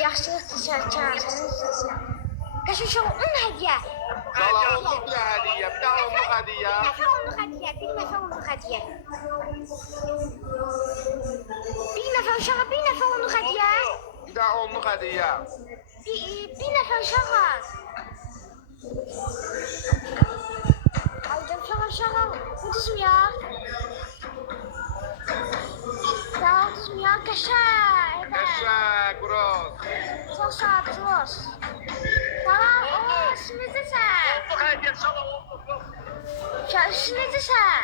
Yaxşılıqdır Sərkan, sənin istəsən. Qəşəng uşaq 10 hədiyyə. Valla onluk bir hediye, bir daha onluk hediye. Bir nəfər onluq hədiyyə, bir nəfər onluq hədiyyə. Bir nəfər uşağa bir nəfər onluq hədiyyə. Bir daha onluk hediye. Bir nəfər uşağa. Alacağım uşağa. Uduzmuyor. Ya uduzmuyor. Qəşəng. Eşek, Gross. Çok sağ ol, Gross. Tamam, o üstümüzdesən. Onluk hediye, sana onluk. Ya üstümüzdesən.